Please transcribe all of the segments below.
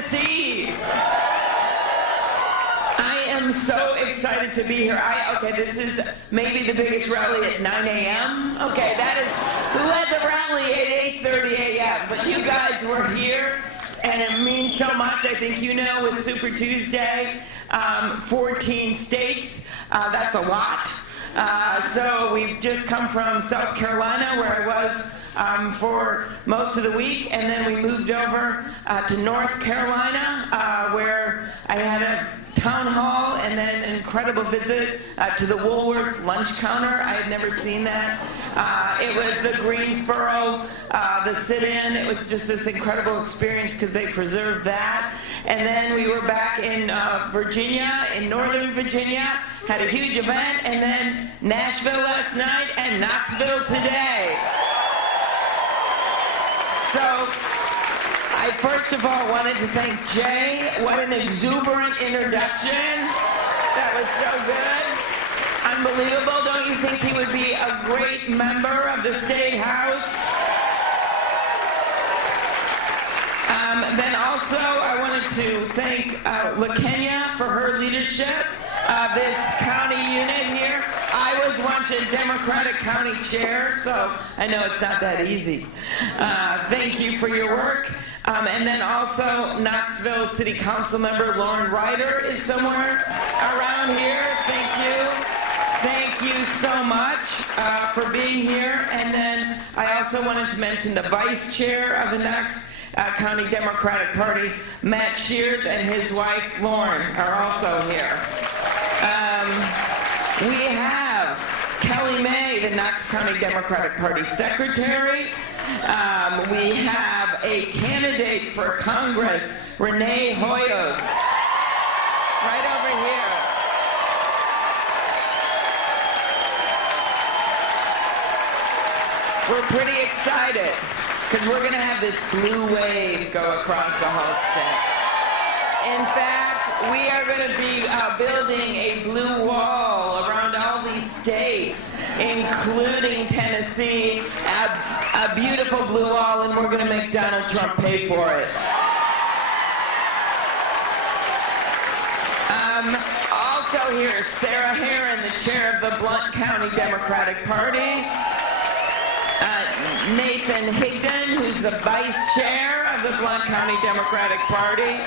Tennessee. I am so excited to be here. Okay, this is maybe the biggest rally at 9 a.m. Okay, that is, who has a rally at 8:30 a.m.? But you guys were here, and it means so much. I think you know with Super Tuesday, 14 states, that's a lot. So we've just come from South Carolina, where I was for most of the week, and then we moved over to North Carolina, where I had a town hall and then an incredible visit to the Woolworths lunch counter. I had never seen that. It was the Greensboro, the sit-in. It was just this incredible experience because they preserved that. And then we were back in Virginia, in Northern Virginia, had a huge event, and then Nashville last night and Knoxville today. So I first of all wanted to thank Jay. What an exuberant introduction. That was so good. Unbelievable. Don't you think he would be a great member of the State House? Then also I wanted to thank LaKenya for her leadership of this county unit here. I was once a Democratic county chair, so I know it's not that easy. Thank you for your work. And then also Knoxville City Council member Lauren Ryder is somewhere around here. Thank you. Thank you so much for being here. And then I also wanted to mention the vice chair of the Knox County Democratic Party, Matt Shears, and his wife Lauren are also here. We have Kelly May, the Knox County Democratic Party Secretary. We have a candidate for Congress, Renee Hoyos, right over here. We're pretty excited because we're going to have this blue wave go across the whole state. In fact, we are going to be building a blue wall around all these states, including Tennessee, a beautiful blue wall, and we're going to make Donald Trump pay for it. Also here is Sarah Herron, the chair of the Blount County Democratic Party. Nathan Higdon, who's the vice chair of the Blount County Democratic Party.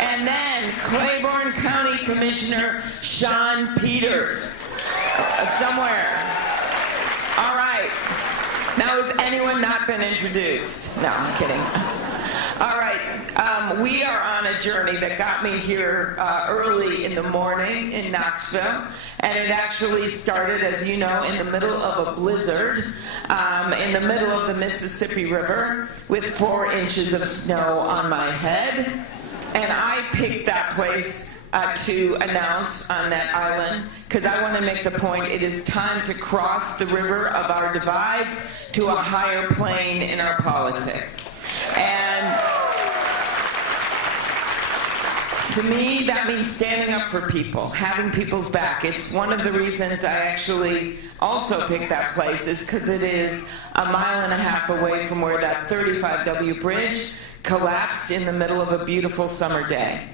And then Claiborne County Commissioner Sean Peters, somewhere. All right. Now, has anyone not been introduced? No, I'm kidding. All right. We are on a journey that got me here early in the morning in Knoxville. And it actually started, as you know, in the middle of a blizzard, in the middle of the Mississippi River, with 4 inches of snow on my head. And I picked that place to announce on that island because I want to make the point it is time to cross the river of our divides to a higher plane in our politics. And to me, that means standing up for people, having people's back. It's one of the reasons I actually also picked that place is because it is 1.5 miles away from where that 35W bridge collapsed in the middle of a beautiful summer day.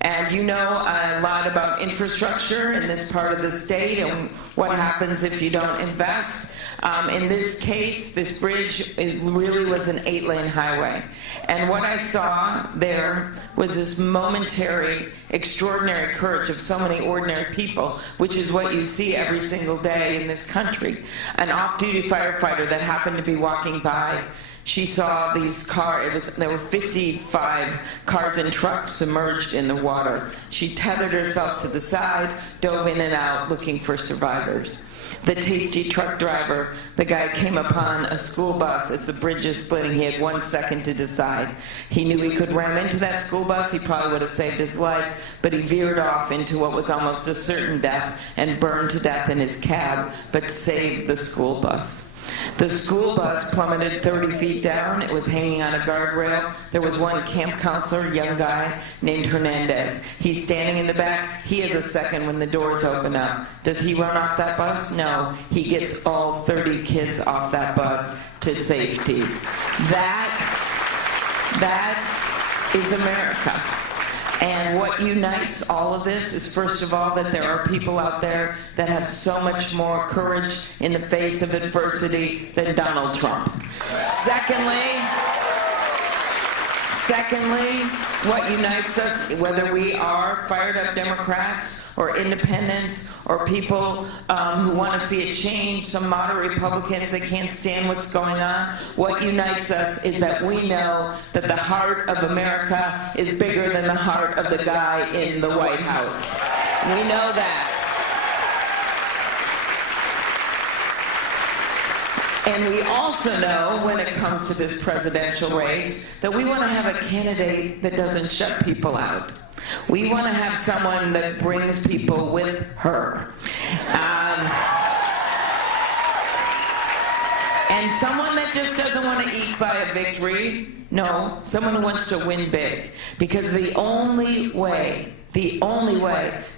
And you know a lot about infrastructure in this part of the state and what happens if you don't invest. In this case, this bridge really was an 8-lane highway. And what I saw there was this momentary, extraordinary courage of so many ordinary people, which is what you see every single day in this country. An off-duty firefighter that happened to be walking by, she saw these cars, there were 55 cars and trucks submerged in the water. She tethered herself to the side, dove in and out looking for survivors. The tasty truck driver, the guy came upon a school bus. It's a bridge is splitting. He had 1 second to decide. He knew he could ram into that school bus. He probably would have saved his life, but he veered off into what was almost a certain death and burned to death in his cab, but saved the school bus. The school bus plummeted 30 feet down. It was hanging on a guardrail. There was one camp counselor, young guy, named Hernandez. He's standing in the back. He has a second when the doors open up. Does he run off that bus? No. He gets all 30 kids off that bus to safety. That is America. And what unites all of this is, first of all, that there are people out there that have so much more courage in the face of adversity than Donald Trump. Secondly, what unites us, whether we are fired-up Democrats or independents or people who want to see a change, some moderate Republicans that can't stand what's going on, what unites us is that we know that the heart of America is bigger than the heart of the guy in the White House. We know that. And we also know, when it comes to this presidential race, that we want to have a candidate that doesn't shut people out. We want to have someone that brings people with her. And someone that just doesn't want to eat by a victory. No, someone who wants to win big. Because the only way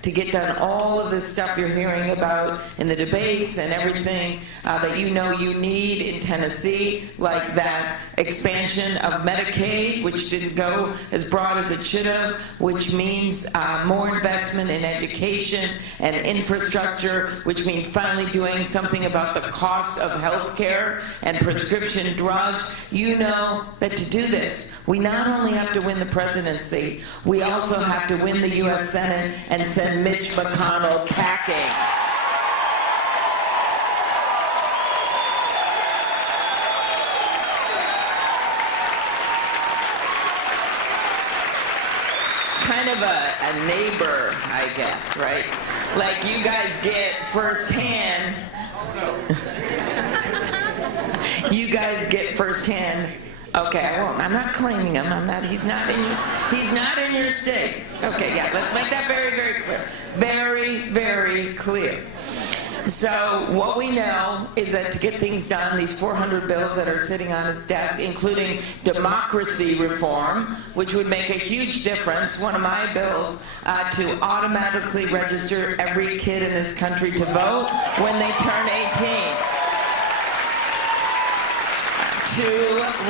to get done all of this stuff you're hearing about in the debates and everything that you know you need in Tennessee, like that expansion of Medicaid, which didn't go as broad as it should have, which means more investment in education and infrastructure, which means finally doing something about the cost of health care and prescription drugs. You know that to do this, we not only have to win the presidency, we also have to win the U.S. Senate and send Mitch McConnell packing. Kind of a neighbor, I guess, right? Like you guys get firsthand. You guys get firsthand. Okay, I won't. I'm not claiming him. He's not in your state. Okay, yeah, let's make that very, very clear. Very, very clear. So what we know is that to get things done, these 400 bills that are sitting on its desk, including democracy reform, which would make a huge difference, one of my bills, to automatically register every kid in this country to vote when they turn 18. To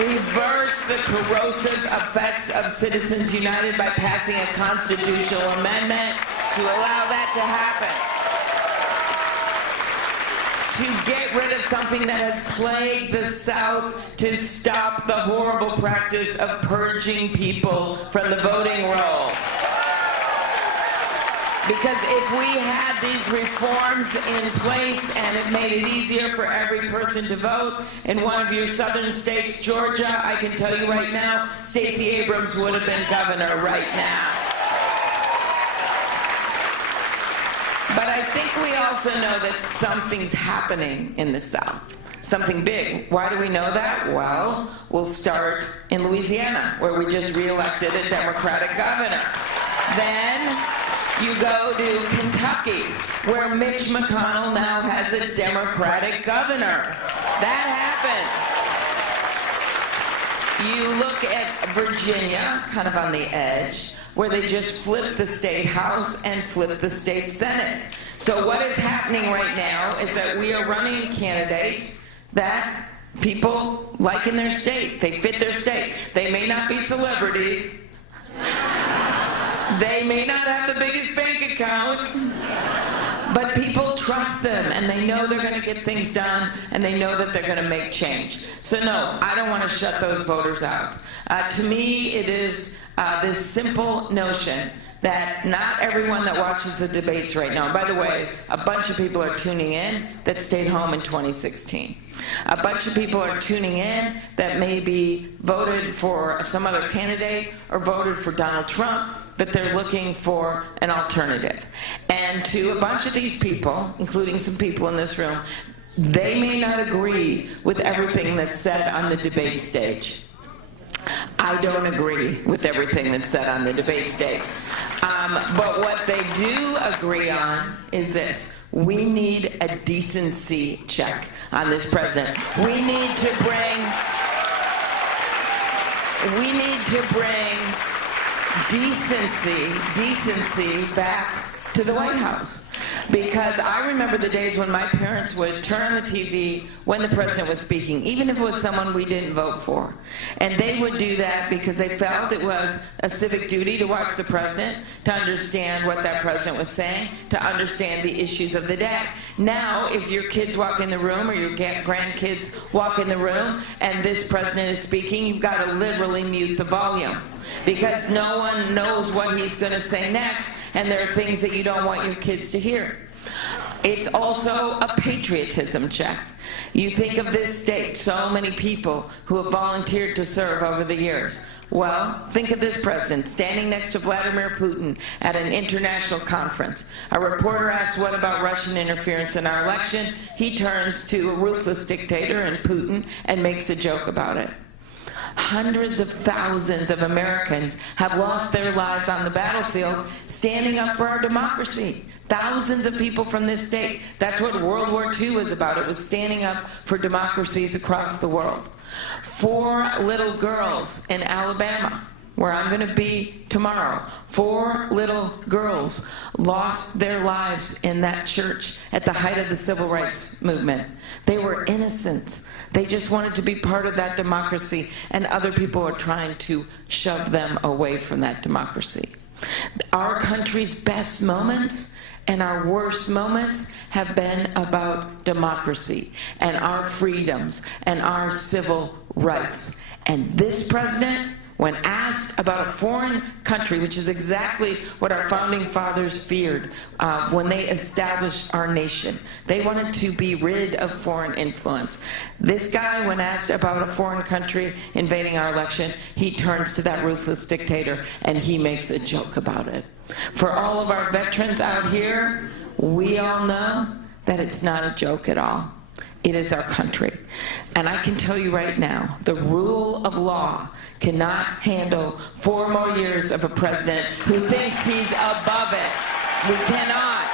reverse the corrosive effects of Citizens United by passing a constitutional amendment to allow that to happen. To get rid of something that has plagued the South, to stop the horrible practice of purging people from the voting roll. Because if we had these reforms in place and it made it easier for every person to vote in one of your southern states, Georgia, I can tell you right now, Stacey Abrams would have been governor right now. But I think we also know that something's happening in the South. Something big. Why do we know that? Well, we'll start in Louisiana, where we just re-elected a Democratic governor. Then you go to Kentucky, where Mitch McConnell now has a Democratic governor. That happened. You look at Virginia, kind of on the edge, where they just flipped the state house and flipped the state senate. So what is happening right now is that we are running candidates that people like in their state. They fit their state. They may not be celebrities. They may not have the biggest bank account, but people trust them, and they know they're going to get things done, and they know that they're going to make change. So no, I don't want to shut those voters out. To me, it is this simple notion that not everyone that watches the debates right now, and by the way, a bunch of people are tuning in that stayed home in 2016. A bunch of people are tuning in that maybe voted for some other candidate or voted for Donald Trump, but they're looking for an alternative. And to a bunch of these people, including some people in this room, they may not agree with everything that's said on the debate stage. I don't agree with everything that's said on the debate stage. But what they do agree on is this. We need a decency check on this president. We need to bring decency back to the White House. Because I remember the days when my parents would turn on the TV when the president was speaking, even if it was someone we didn't vote for. And they would do that because they felt it was a civic duty to watch the president, to understand what that president was saying, to understand the issues of the day. Now, if your kids walk in the room or your grandkids walk in the room and this president is speaking, you've got to literally mute the volume, because no one knows what he's going to say next, and there are things that you don't want your kids to hear. It's also a patriotism check. You think of this state, so many people who have volunteered to serve over the years. Well, think of this president standing next to Vladimir Putin at an international conference. A reporter asks, what about Russian interference in our election? He turns to a ruthless dictator in Putin and makes a joke about it. Hundreds of thousands of Americans have lost their lives on the battlefield standing up for our democracy. Thousands of people from this state. That's what World War II was about. It was standing up for democracies across the world. 4 little girls in Alabama, where I'm going to be tomorrow, 4 little girls lost their lives in that church at the height of the civil rights movement. They were innocent. They just wanted to be part of that democracy, and other people are trying to shove them away from that democracy. Our country's best moments and our worst moments have been about democracy and our freedoms and our civil rights. And this president, when asked about a foreign country, which is exactly what our founding fathers feared when they established our nation. They wanted to be rid of foreign influence. This guy, when asked about a foreign country invading our election, he turns to that ruthless dictator and he makes a joke about it. For all of our veterans out here, we all know that it's not a joke at all. It is our country. And I can tell you right now, the rule of law cannot handle 4 more years of a president who thinks he's above it. We cannot.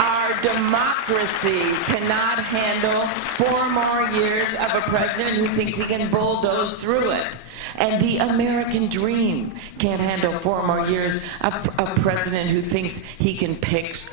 Our democracy cannot handle 4 more years of a president who thinks he can bulldoze through it. And the American dream can't handle 4 more years of a president who thinks he can pick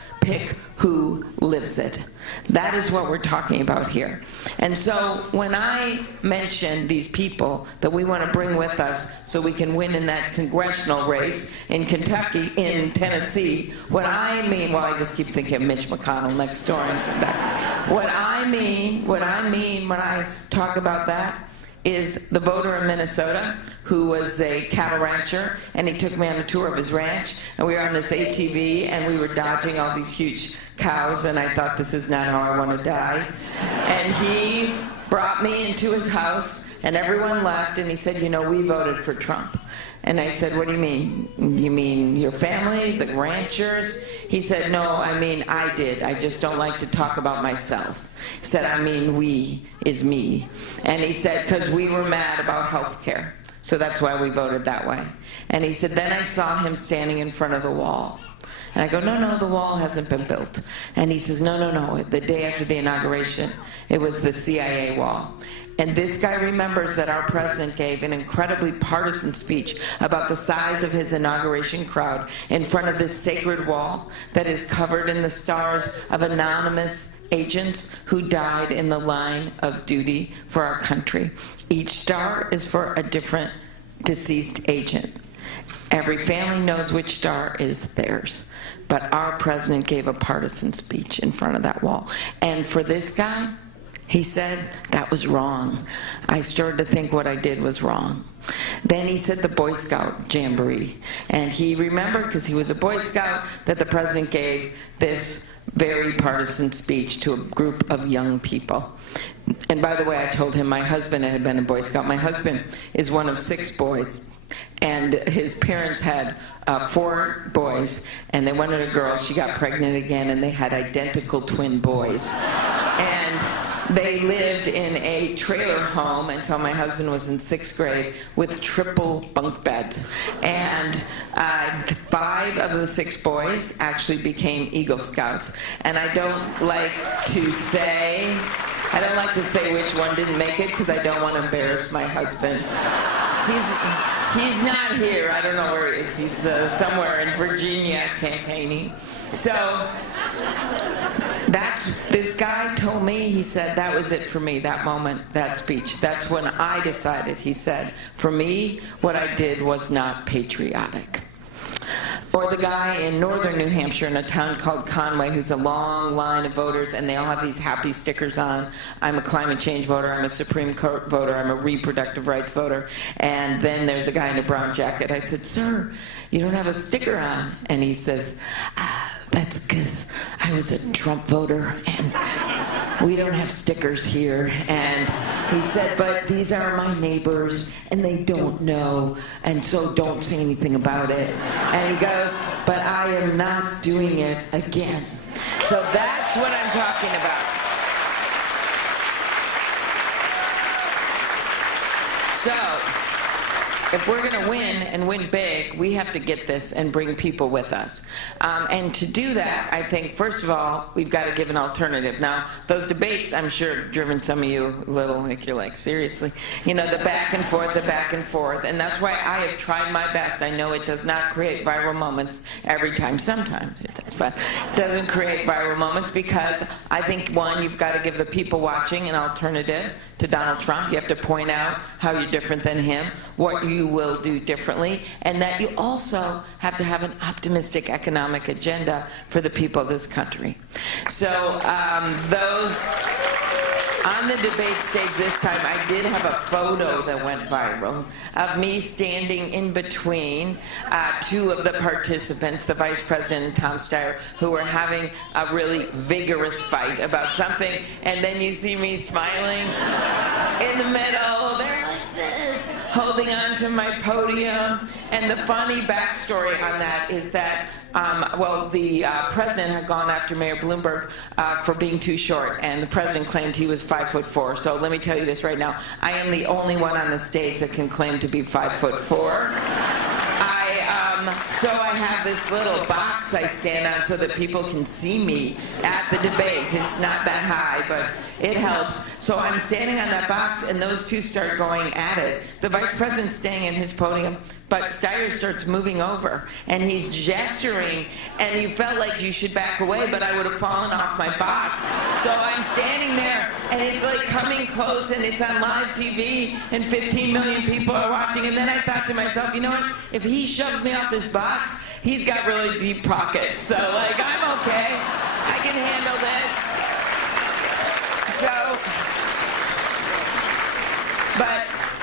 who lives it. That is what we're talking about here. And so when I mention these people that we want to bring with us so we can win in that congressional race in Kentucky, in Tennessee, what I mean, well, I just keep thinking of Mitch McConnell next door in Kentucky. What I mean when I talk about that is the voter in Minnesota who was a cattle rancher, and he took me on a tour of his ranch, and we were on this ATV, and we were dodging all these huge cows, and I thought, this is not how I want to die. And he brought me into his house, and everyone left, and he said, you know, we voted for Trump. And I said, what do you mean? You mean your family, the ranchers? He said, no, I mean I did. I just don't like to talk about myself. He said, I mean we is me. And he said, because we were mad about health care. So that's why we voted that way. And he said, then I saw him standing in front of the wall. And I go, no, the wall hasn't been built. And he says, no, the day after the inauguration, it was the CIA wall. And this guy remembers that our president gave an incredibly partisan speech about the size of his inauguration crowd in front of this sacred wall that is covered in the stars of anonymous agents who died in the line of duty for our country. Each star is for a different deceased agent. Every family knows which star is theirs. But our president gave a partisan speech in front of that wall. And for this guy, he said, that was wrong. I started to think what I did was wrong. Then he said the Boy Scout Jamboree. And he remembered, because he was a Boy Scout, that the president gave this very partisan speech to a group of young people. And by the way, I told him my husband had been a Boy Scout. My husband is one of 6 boys. And his parents had 4 boys, and they wanted a girl. She got pregnant again, and they had identical twin boys. And they lived in a trailer home until my husband was in 6th grade with triple bunk beds. And 5 of the 6 boys actually became Eagle Scouts. And I don't like to say which one didn't make it, because I don't want to embarrass my husband. He's not here. I don't know where he is. He's somewhere in Virginia campaigning. So this guy told me, he said, that was it for me, that moment, that speech. That's when I decided, he said, for me, what I did was not patriotic. Or the guy in northern New Hampshire in a town called Conway, who's a long line of voters, and they all have these happy stickers on. I'm a climate change voter, I'm a Supreme Court voter, I'm a reproductive rights voter. And then there's a guy in a brown jacket. I said, sir, you don't have a sticker on. And he says, that's because I was a Trump voter, and we don't have stickers here. And he said, but these are my neighbors, and they don't know, and so don't say anything about it. And he goes, but I am not doing it again. So that's what I'm talking about. So, if we're going to win and win big, we have to get this and bring people with us. And to do that, I think, first of all, we've got to give an alternative. Now, those debates, I'm sure, have driven some of you a little, like, you're like, seriously? You know, the back and forth, the back and forth. And that's why I have tried my best. I know it does not create viral moments every time. Sometimes it does, but it doesn't create viral moments because I think, one, you've got to give the people watching an alternative to Donald Trump. You have to point out how you're different than him, what you will do differently, and that you also have to have an optimistic economic agenda for the people of this country. So those on the debate stage this time, I did have a photo that went viral of me standing in between two of the participants, the Vice President and Tom Steyer, who were having a really vigorous fight about something, and then you see me smiling in the middle. They're like this, holding on to my podium. And the funny backstory on that is that, well, the president had gone after Mayor Bloomberg for being too short, and the president claimed he was 5'4". So let me tell you this right now. I am the only one on the stage that can claim to be 5'4". So I have this little box I stand on so that people can see me at the debates. It's not that high, but it helps. So I'm standing on that box, and those two start going at it. The vice president's staying in his podium, but Steyer starts moving over, and he's gesturing, and you felt like you should back away, but I would have fallen off my box. So I'm standing there, and it's like coming close, and it's on live TV, and 15 million people are watching, and then I thought to myself, you know what, if he shoves me off this box, he's got really deep pockets, so like, I'm okay, I can handle this. So, but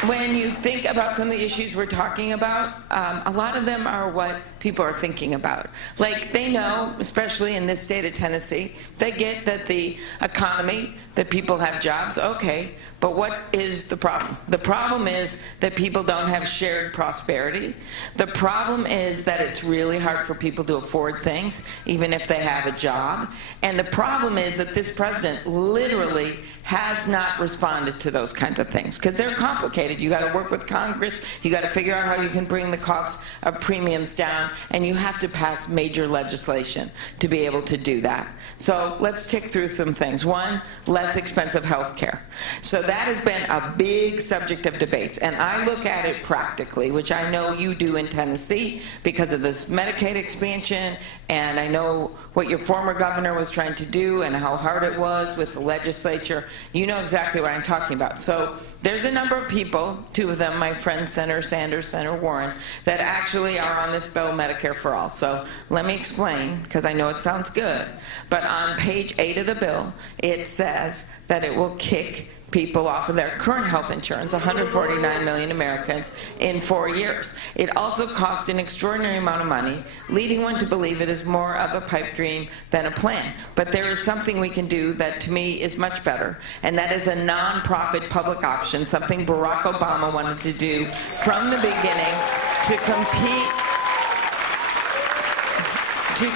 when you think about some of the issues we're talking about, a lot of them are what people are thinking about. Like, they know, especially in this state of Tennessee, they get that the economy, that people have jobs, okay, but what is the problem? The problem is that people don't have shared prosperity. The problem is that it's really hard for people to afford things, even if they have a job. And the problem is that this president literally has not responded to those kinds of things, because they're complicated. You got to work with Congress, you got to figure out how you can bring the cost of premiums down, and you have to pass major legislation to be able to do that. So let's tick through some things. One, less expensive health care. So that has been a big subject of debates, and I look at it practically, which I know you do in Tennessee because of this Medicaid expansion, and I know what your former governor was trying to do and how hard it was with the legislature. You know exactly what I'm talking about. So there's a number of people, two of them, my friends, Senator Sanders, Senator Warren, that actually are on this bill, Medicare for All. So let me explain, because I know it sounds good. But on page 8 of the bill, it says that it will kick people off of their current health insurance, 149 million Americans, in 4 years. It also costs an extraordinary amount of money, leading one to believe it is more of a pipe dream than a plan. But there is something we can do that, to me, is much better, and that is a non-profit public option, something Barack Obama wanted to do from the beginning to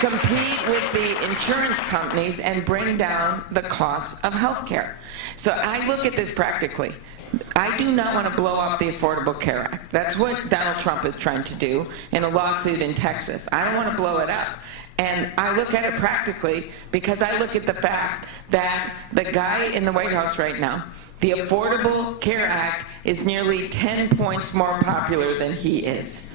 compete with the insurance companies and bring down the cost of health care. So I look at this practically. I do not want to blow up the Affordable Care Act. That's what Donald Trump is trying to do in a lawsuit in Texas. I don't want to blow it up. And I look at it practically because I look at the fact that the guy in the White House right now, the Affordable Care Act is nearly 10 points more popular than he is.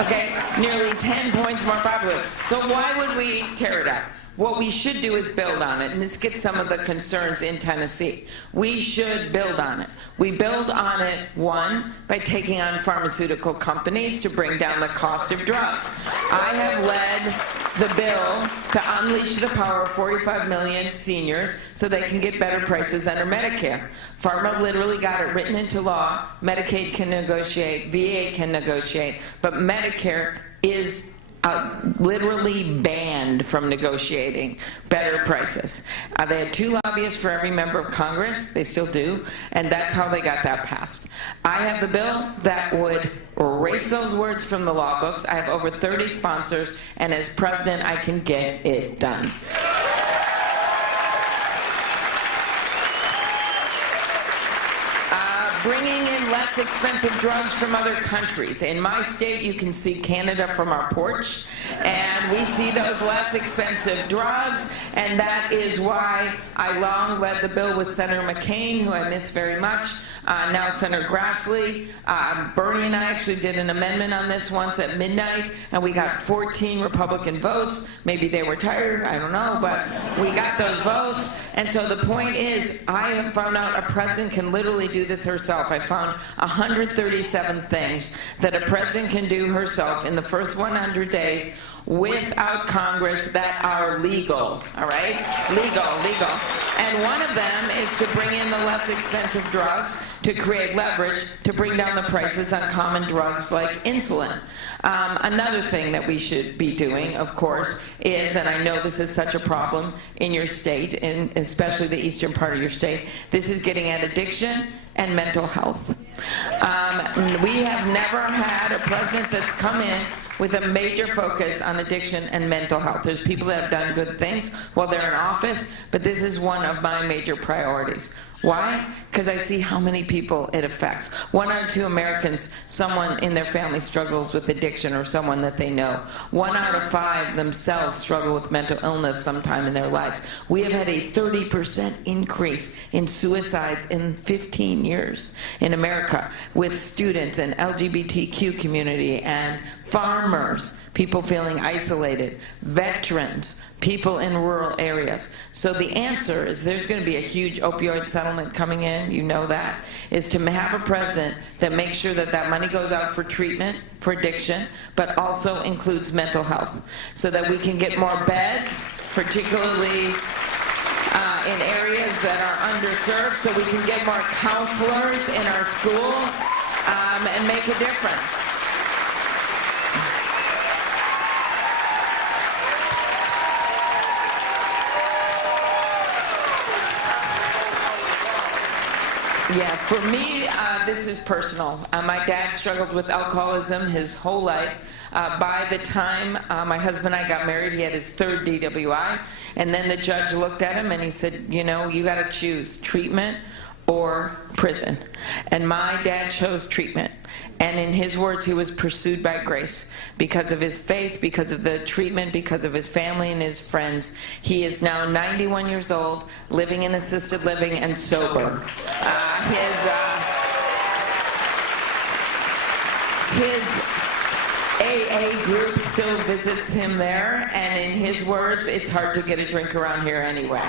Okay? Nearly 10 points more popular. So why would we tear it up? What we should do is build on it, and this gets some of the concerns in Tennessee. We should build on it. We build on it, one, by taking on pharmaceutical companies to bring down the cost of drugs. I have led the bill to unleash the power of 45 million seniors so they can get better prices under Medicare. Pharma literally got it written into law. Medicaid can negotiate, VA can negotiate, but Medicare is literally banned from negotiating better prices. They had 2 lobbyists for every member of Congress. They still do. And that's how they got that passed. I have the bill that would erase those words from the law books. I have over 30 sponsors. And as president, I can get it done. Bringing in less expensive drugs from other countries. In my state, you can see Canada from our porch, and we see those less expensive drugs, and that is why I long led the bill with Senator McCain, who I miss very much, now Senator Grassley. Bernie and I actually did an amendment on this once at midnight, and we got 14 Republican votes. Maybe they were tired, I don't know, but we got those votes. And so the point is, I have found out a president can literally do this herself. I found 137 things that a president can do herself in the first 100 days without Congress that are legal, all right? Legal. And one of them is to bring in the less expensive drugs to create leverage to bring down the prices on common drugs like insulin. Another thing that we should be doing, of course, is, and I know this is such a problem in your state, and especially the eastern part of your state, this is getting at addiction and mental health. We have never had a president that's come in with a major focus on addiction and mental health. There's people that have done good things while they're in office, but this is one of my major priorities. Why? Because I see how many people it affects. 1 out of 2 Americans, someone in their family struggles with addiction or someone that they know. 1 out of 5 themselves struggle with mental illness sometime in their lives. We have had a 30% increase in suicides in 15 years in America with students and LGBTQ community and farmers, people feeling isolated, veterans, people in rural areas. So the answer is there's going to be a huge opioid settlement coming in, you know that, is to have a president that makes sure that that money goes out for treatment, for addiction, but also includes mental health, so that we can get more beds, particularly in areas that are underserved, so we can get more counselors in our schools and make a difference. Yeah, for me, this is personal. My dad struggled with alcoholism his whole life. By the time my husband and I got married, he had his 3rd DWI, and then the judge looked at him and he said, you know, you got to choose treatment or prison. And my dad chose treatment. And in his words, he was pursued by grace because of his faith, because of the treatment, because of his family and his friends. He is now 91 years old, living in assisted living and sober. His AA group still visits him there, and in his words, it's hard to get a drink around here anyway.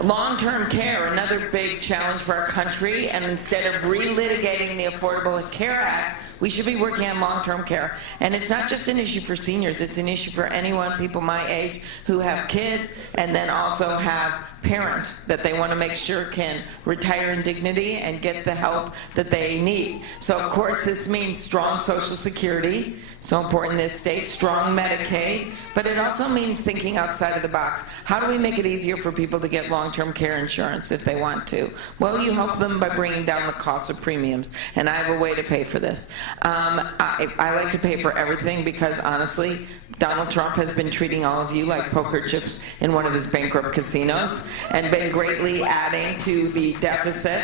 Long-term care, another big challenge for our country, and instead of relitigating the Affordable Care Act, we should be working on long-term care. And it's not just an issue for seniors, it's an issue for anyone, people my age, who have kids and then also have parents that they want to make sure can retire in dignity and get the help that they need. So of course this means strong Social Security, so important in this state, strong Medicaid, but it also means thinking outside of the box. How do we make it easier for people to get long-term care insurance if they want to? Well, you help them by bringing down the cost of premiums, and I have a way to pay for this. I like to pay for everything because honestly, Donald Trump has been treating all of you like poker chips in one of his bankrupt casinos. and been greatly adding to the deficit,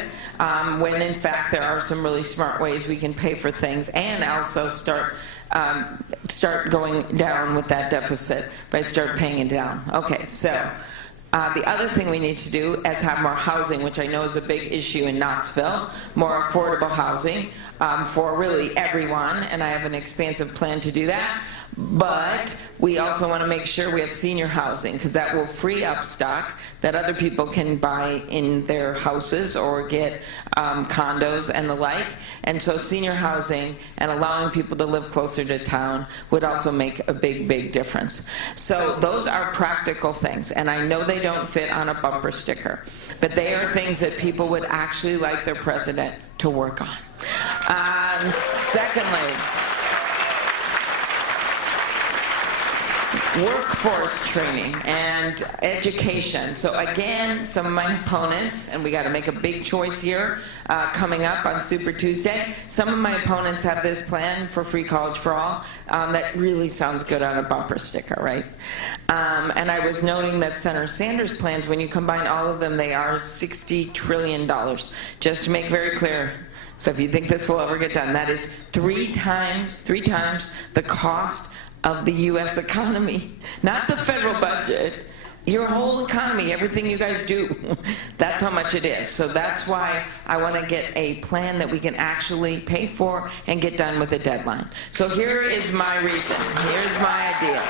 when in fact there are some really smart ways we can pay for things and also start going down with that deficit by start paying it down. Okay, so the other thing we need to do is have more housing, which I know is a big issue in Knoxville, more affordable housing for really everyone, and I have an expansive plan to do that. But we also want to make sure we have senior housing, because that will free up stock that other people can buy in their houses or get condos and the like. And so senior housing and allowing people to live closer to town would also make a big, big difference. So those are practical things, and I know they don't fit on a bumper sticker, but they are things that people would actually like their president to work on. Secondly, workforce training and education. So again, some of my opponents, and we got to make a big choice here coming up on Super Tuesday, some of my opponents have this plan for free college for all that really sounds good on a bumper sticker, right? And I was noting that Senator Sanders' plans, when you combine all of them, they are $60 trillion. Just to make very clear, so if you think this will ever get done, that is three times the cost of the U.S. economy, not the federal budget, your whole economy, everything you guys do. That's how much it is. So that's why I want to get a plan that we can actually pay for and get done with a deadline. So here is my reason. Here's my idea.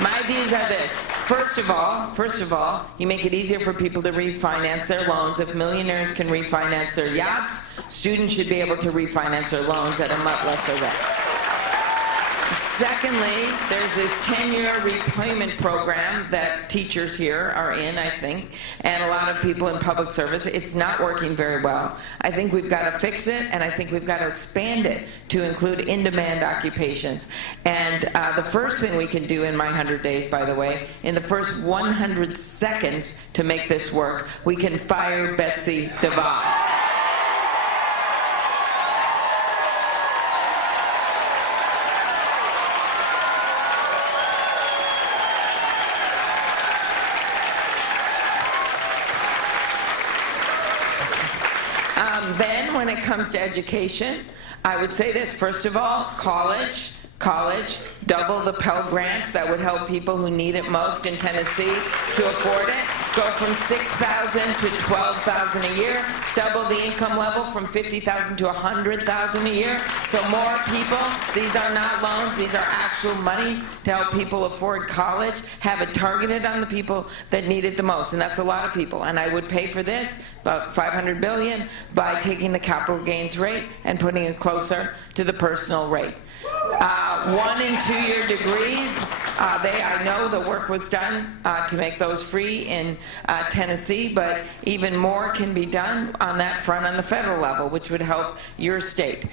My ideas are this. First of all, you make it easier for people to refinance their loans. If millionaires can refinance their yachts, students should be able to refinance their loans at a much lesser rate. Secondly, there's this 10-year repayment program that teachers here are in, I think, and a lot of people in public service. It's not working very well. I think we've got to fix it, and I think we've got to expand it to include in-demand occupations. And the first thing we can do in my 100 days, by the way, in the first 100 seconds to make this work, we can fire Betsy DeVos. Then, when it comes to education, I would say this. First of all, college, double the Pell Grants. That would help people who need it most in Tennessee to afford it. Go from $6,000 to $12,000 a year. Double the income level from $50,000 to $100,000 a year. So more people, these are not loans, these are actual money to help people afford college. Have it targeted on the people that need it the most, and that's a lot of people. And I would pay for this, about $500 billion, by taking the capital gains rate and putting it closer to the personal rate. 1- and 2-year degrees, I know the work was done to make those free in Tennessee, but even more can be done on that front on the federal level, which would help your state.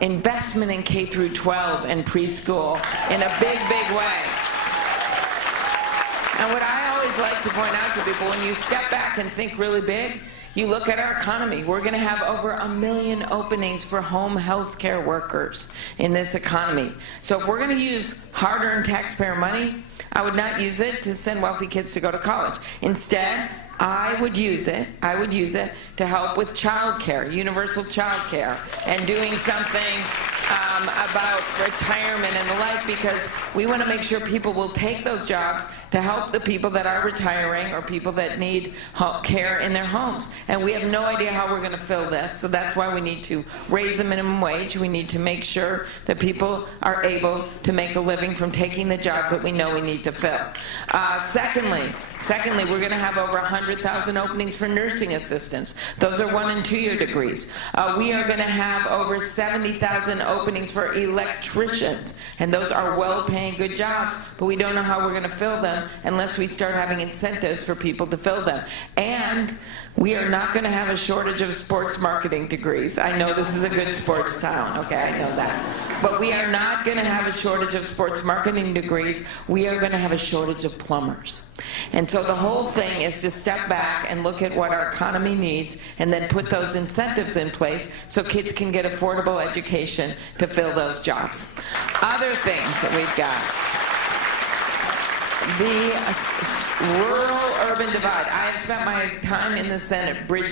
Investment in K through 12 and preschool in a big, big way. And what I always like to point out to people, when you step back and think really big, you look at our economy. We're going to have over 1 million openings for home health care workers in this economy. So if we're going to use hard-earned taxpayer money, I would not use it to send wealthy kids to go to college. Instead, I would use it to help with child care, universal child care, and doing something about retirement and the like, because we want to make sure people will take those jobs to help the people that are retiring or people that need care in their homes. And we have no idea how we're going to fill this, so that's why we need to raise the minimum wage. We need to make sure that people are able to make a living from taking the jobs that we know we need to fill. Secondly, we're going to have over 100,000 openings for nursing assistants. Those are 1- and 2-year degrees. We are going to have over 70,000 openings for electricians, and those are well-paying, good jobs, but we don't know how we're going to fill them unless we start having incentives for people to fill them. And we are not going to have a shortage of sports marketing degrees. I know this is a good sports town, okay, I know that. But we are not going to have a shortage of sports marketing degrees. We are going to have a shortage of plumbers. And so the whole thing is to step back and look at what our economy needs and then put those incentives in place so kids can get affordable education to fill those jobs. Other things that we've got. The rural-urban divide. I have spent my time in the Senate bridging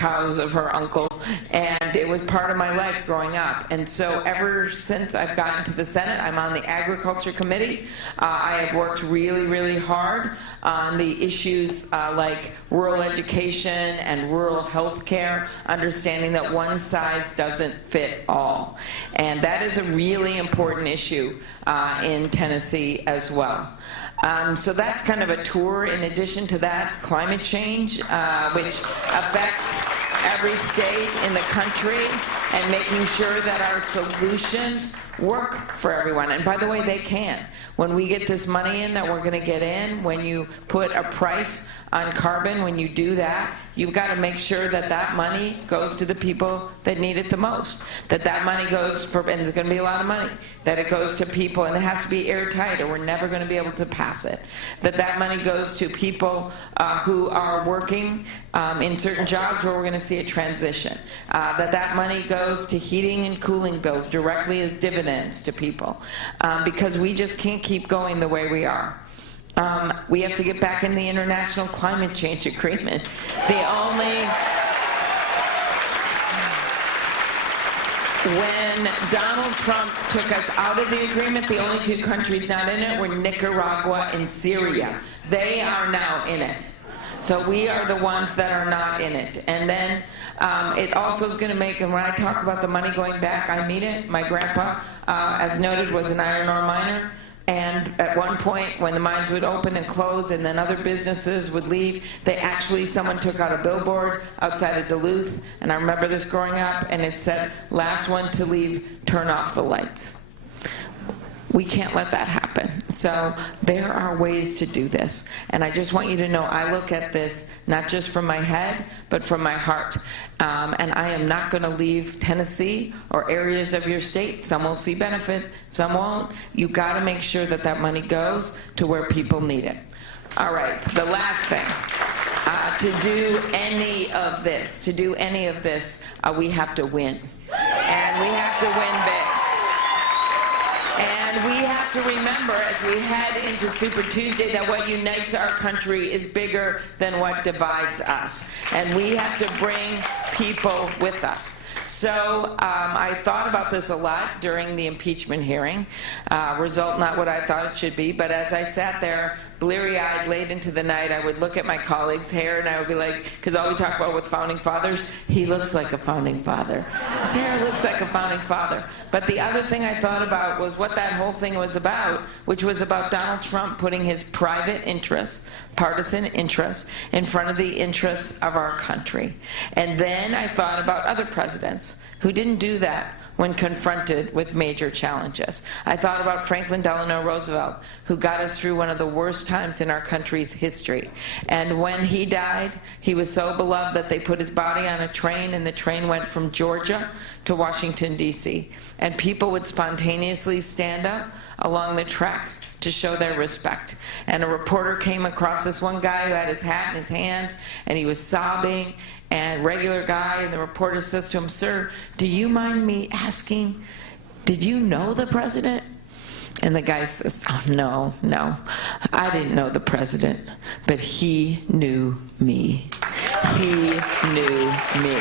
house of her uncle, and it was part of my life growing up. And so ever since I've gotten to the Senate, I'm on the Agriculture Committee. I have worked really, really hard on the issues like rural education and rural health care, understanding that one size doesn't fit all. And that is a really important issue in Tennessee as well. So that's kind of a tour. In addition to that, climate change, which affects every state in the country, and making sure that our solutions work for everyone. And by the way, they can. When we get this money in that we're going to get in, when you put a price on carbon, when you do that, you've got to make sure that that money goes to the people that need it the most. That that money goes for, and there's going to be a lot of money, that it goes to people, and it has to be airtight or we're never going to be able to pass it. That that money goes to people who are working in certain jobs where we're going to see a transition. That that money goes to heating and cooling bills directly as dividends to people. Because we just can't keep going the way we are. We have to get back in the International Climate Change Agreement. When Donald Trump took us out of the agreement, the only two countries not in it were Nicaragua and Syria. They are now in it. So we are the ones that are not in it. And then it also is going to make, and when I talk about the money going back, I mean it. My grandpa, as noted, was an iron ore miner. And at one point, when the mines would open and close and then other businesses would leave, someone took out a billboard outside of Duluth, and I remember this growing up, and it said, "Last one to leave, turn off the lights." We can't let that happen. So there are ways to do this. And I just want you to know I look at this not just from my head, but from my heart. And I am not going to leave Tennessee or areas of your state. Some will see benefit, some won't. You've got to make sure that that money goes to where people need it. All right, the last thing. To do any of this, we have to win. And we have to win big. And we have to remember as we head into Super Tuesday that what unites our country is bigger than what divides us. And we have to bring people with us. So I thought about this a lot during the impeachment hearing. Result not what I thought it should be, but as I sat there bleary-eyed late into the night, I would look at my colleague's hair and I would be like, because all we talk about with founding fathers, he looks like a founding father. His hair looks like a founding father. But the other thing I thought about was what that whole thing was about, which was about Donald Trump putting his private interests, partisan interests, in front of the interests of our country. And then I thought about other presidents who didn't do that when confronted with major challenges. I thought about Franklin Delano Roosevelt, who got us through one of the worst times in our country's history. And when he died, he was so beloved that they put his body on a train, and the train went from Georgia to Washington, D.C. And people would spontaneously stand up along the tracks to show their respect. And a reporter came across this one guy who had his hat in his hands, and he was sobbing, and regular guy, and the reporter says to him, "Sir, do you mind me asking, did you know the president?" And the guy says, "Oh, no, I didn't know the president, but he knew me. He knew me."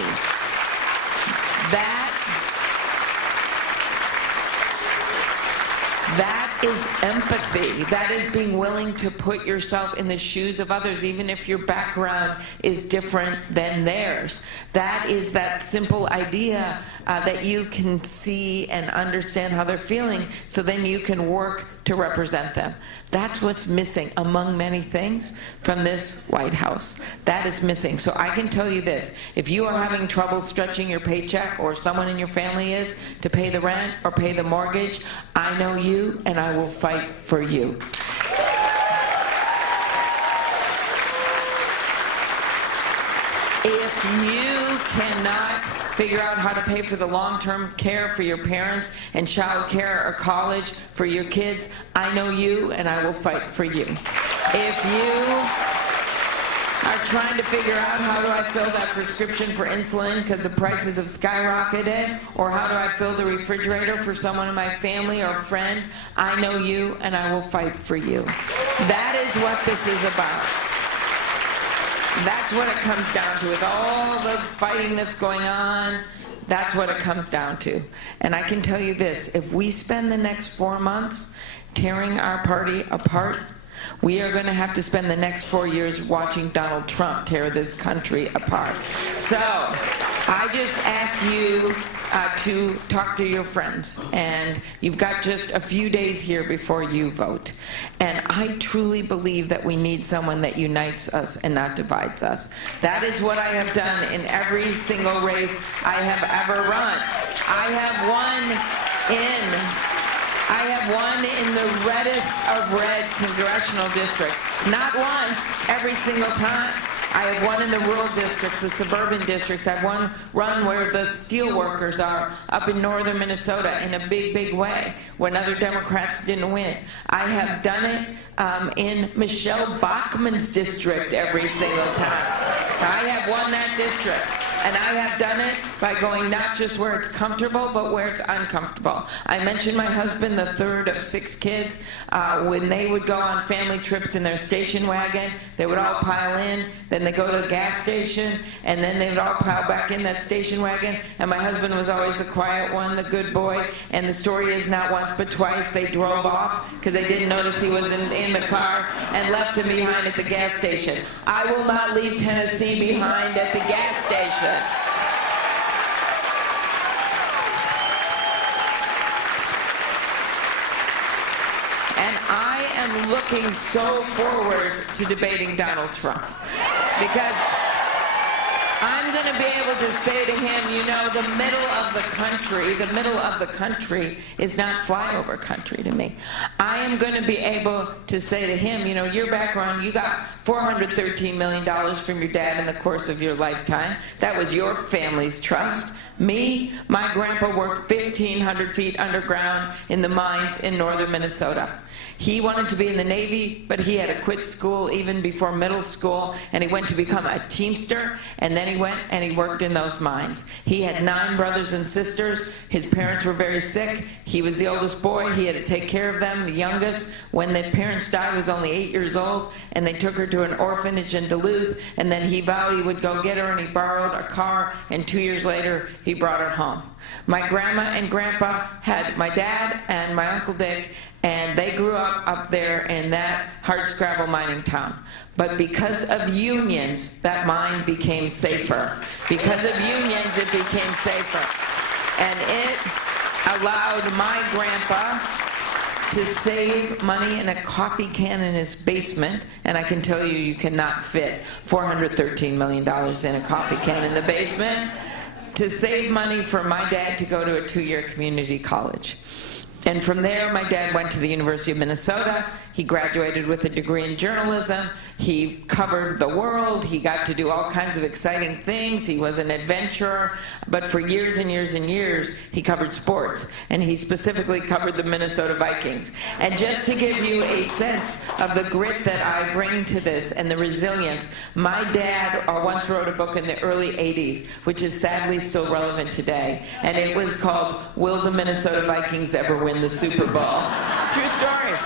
That is empathy. That is being willing to put yourself in the shoes of others, even if your background is different than theirs. That is that simple idea that you can see and understand how they're feeling, so then you can work to represent them. That's what's missing, among many things, from this White House. That is missing. So I can tell you this, if you are having trouble stretching your paycheck, or someone in your family is, to pay the rent or pay the mortgage, I know you, and I will fight for you. If you cannot figure out how to pay for the long-term care for your parents and child care or college for your kids, I know you, and I will fight for you. are trying to figure out how do I fill that prescription for insulin because the prices have skyrocketed, or how do I fill the refrigerator for someone in my family or friend, I know you and I will fight for you. That is what this is about. That's what it comes down to. With all the fighting that's going on, that's what it comes down to. And I can tell you this, if we spend the next 4 months tearing our party apart, we are going to have to spend the next 4 years watching Donald Trump tear this country apart. So I just ask you to talk to your friends, and you've got just a few days here before you vote. And I truly believe that we need someone that unites us and not divides us. That is what I have done in every single race I have ever run. I have won in the reddest of red congressional districts. Not once, every single time. I have won in the rural districts, the suburban districts. I've run where the steel workers are, up in northern Minnesota, in a big, big way, when other Democrats didn't win. I have done it in Michelle Bachmann's district every single time. I have won that district. And I have done it by going not just where it's comfortable, but where it's uncomfortable. I mentioned my husband, the third of 6 kids. When they would go on family trips in their station wagon, they would all pile in, then they go to a gas station, and then they would all pile back in that station wagon. And my husband was always the quiet one, the good boy. And the story is not once but twice they drove off because they didn't notice he was in the car and left him behind at the gas station. I will not leave Tennessee behind at the gas station. And I am looking so forward to debating Donald Trump, because I'm going to be able to say to him, you know, the middle of the country is not flyover country to me. I am going to be able to say to him, you know, your background, you got $413 million from your dad in the course of your lifetime. That was your family's trust. Me, my grandpa worked 1,500 feet underground in the mines in northern Minnesota. He wanted to be in the Navy, but he had to quit school even before middle school, and he went to become a Teamster, and then he went and he worked in those mines. He had 9 brothers and sisters. His parents were very sick. He was the oldest boy. He had to take care of them. The youngest, when the parents died, was only 8 years old, and they took her to an orphanage in Duluth, and then he vowed he would go get her, and he borrowed a car, and 2 years later, he brought her home. My grandma and grandpa had my dad and my Uncle Dick, and they grew up there in that hardscrabble mining town. But because of unions, that mine became safer. Because of unions, it became safer. And it allowed my grandpa to save money in a coffee can in his basement. And I can tell you, you cannot fit $413 million in a coffee can in the basement. To save money for my dad to go to a 2-year community college. And from there, my dad went to the University of Minnesota. He graduated with a degree in journalism. He covered the world. He got to do all kinds of exciting things. He was an adventurer. But for years and years and years, he covered sports. And he specifically covered the Minnesota Vikings. And just to give you a sense of the grit that I bring to this and the resilience, my dad once wrote a book in the early 80s, which is sadly still relevant today. And it was called, Will the Minnesota Vikings Ever Win the Super Bowl? True story.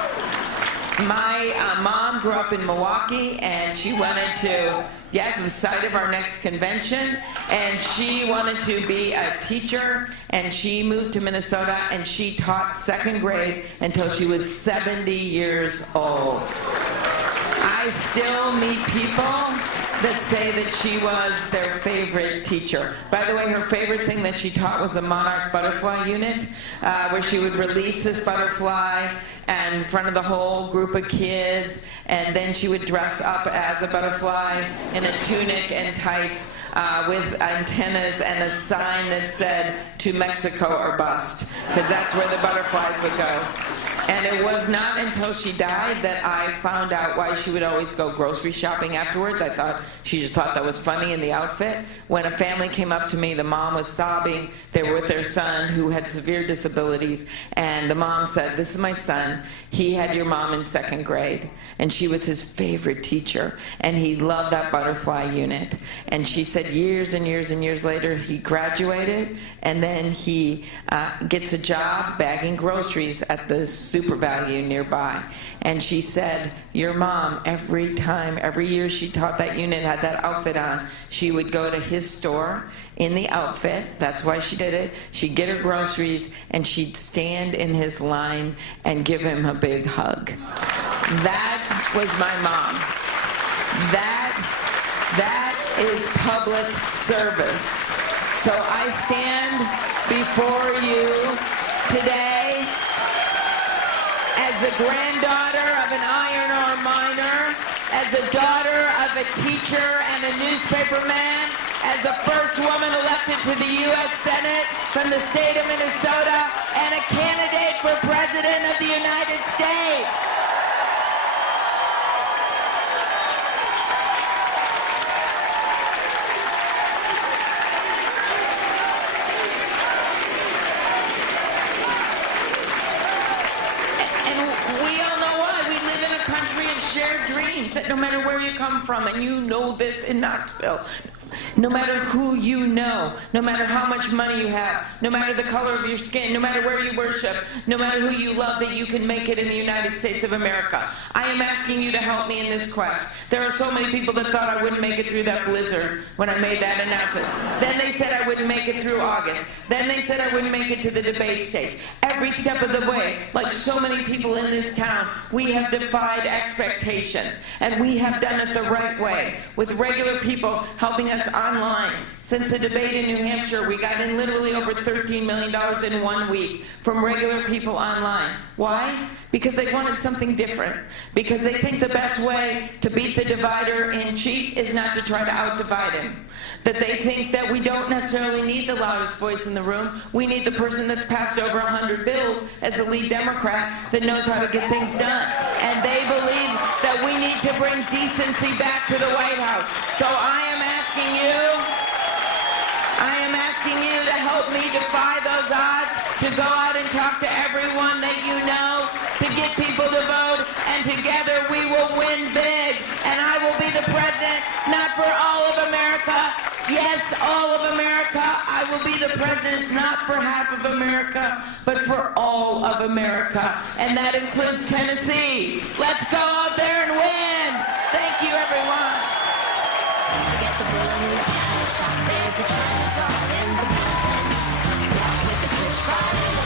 My mom grew up in Milwaukee, and she wanted to, the site of our next convention, and she wanted to be a teacher, and she moved to Minnesota, and she taught 2nd grade until she was 70 years old. I still meet people that say that she was their favorite teacher. By the way, her favorite thing that she taught was a monarch butterfly unit, where she would release this butterfly in front of the whole group of kids, and then she would dress up as a butterfly in a tunic and tights with antennas and a sign that said, "To Mexico or bust," because that's where the butterflies would go. And it was not until she died that I found out why she would always go grocery shopping afterwards. I thought she just thought that was funny in the outfit. When a family came up to me, the mom was sobbing. They were with their son who had severe disabilities. And the mom said, "This is my son. He had your mom in 2nd grade. And she was his favorite teacher. And he loved that butterfly unit." And she said years and years and years later, he graduated. And then he gets a job bagging groceries at the Super Value nearby. And she said, "Your mom, every year she taught that unit, had that outfit on, she would go to his store in the outfit." That's why she did it. She'd get her groceries, and she'd stand in his line and give him a big hug. That was my mom. That is public service. So I stand before you today as the granddaughter of an iron ore miner, as a daughter of a teacher and a newspaperman, as the first woman elected to the U.S. Senate from the state of Minnesota, and a candidate for President of the United States. Shared dreams, that no matter where you come from, and you know this in Knoxville, no matter who you know, no matter how much money you have, no matter the color of your skin, no matter where you worship, no matter who you love, that you can make it in the United States of America. I am asking you to help me in this quest. There are so many people that thought I wouldn't make it through that blizzard when I made that announcement. Then they said I wouldn't make it through August. Then they said I wouldn't make it to the debate stage. Every step of the way, like so many people in this town, we have defied expectations, and we have done it the right way, with regular people helping us online. Since the debate in New Hampshire, we got in literally over $13 million in 1 week from regular people online. Why? Because they wanted something different. Because they think the best way to beat the divider in chief is not to try to out-divide him. That they think that we don't necessarily need the loudest voice in the room. We need the person that's passed over 100 bills as the lead Democrat that knows how to get things done. And they believe that we need to bring decency back to the White House. So I am asking you to help me defy those odds, to go out and talk to everyone that you know, to get people to vote, and together we will win big. And I will be the president, not for all of America. Yes, all of America. I will be the president, not for half of America, but for all of America. And that includes Tennessee. Let's go out there and win. Thank you, everyone. Get the bullet in the china shop. There's a China doll in the building. Walk with the switch right in.